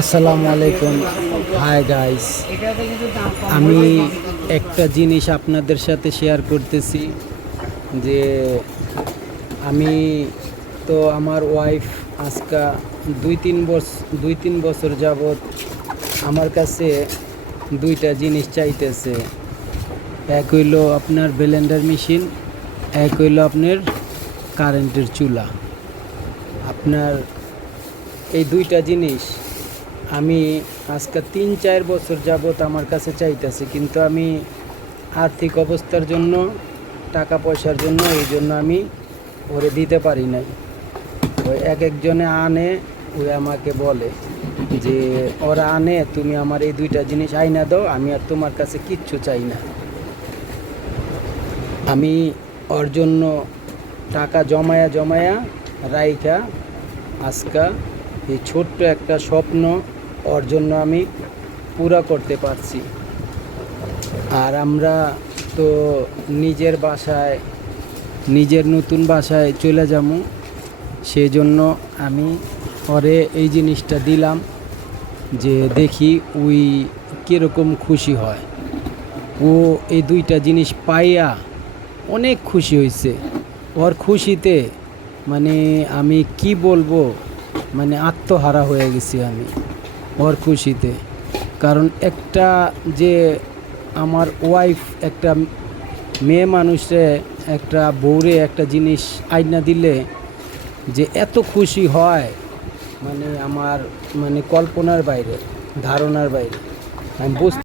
আসসালামু আলাইকুম। Hi guys, আমি একটা জিনিস আপনাদের সাথে শেয়ার করতেছি যে আমি তো আমার ওয়াইফ আজকা 2-3 বছর যাবৎ আমার কাছে দুইটা জিনিস চাইতেছে। এক হইলো আপনার ব্লেন্ডার মেশিন, এক হইলো আপনার কারেন্টের চুলা। আপনার এই দুইটা জিনিস আমি আজকে 3-4 বছর যাবৎ আমার কাছে চাইতেছি, কিন্তু আমি আর্থিক অবস্থার জন্য, টাকা পয়সার জন্য, এই জন্য আমি ওরে দিতে পারি নাই। ওই এক একজনে আনে, ওই আমাকে বলে যে ওরা আনে, তুমি আমার এই দুইটা জিনিস আইনা দাও, আমি আর তোমার কাছে কিচ্ছু চাই না। আমি ওর জন্য টাকা জমায়া জমায়া রাইখা আজকা এই ছোট্ট একটা স্বপ্ন ওর জন্য আমি পুরা করতে পারছি। আর আমরা তো নিজের বাসায়, নিজের নতুন বাসায় চলে যাবো, সেই জন্য আমি ওরে এই জিনিসটা দিলাম যে দেখি ওই কীরকম খুশি হয়। ও এই দুইটা জিনিস পাইয়া অনেক খুশি হয়েছে। ওর খুশিতে মানে আমি কি বলবো, মানে আত্মহারা হয়ে গেছি আমি ওর খুশিতে। কারণ একটা যে আমার ওয়াইফ একটা মেয়ে মানুষে, একটা বউরে একটা জিনিস আইনা দিলে যে এত খুশি হয়, মানে আমার মানে কল্পনার বাইরে, ধারণার বাইরে। আমি বুঝতে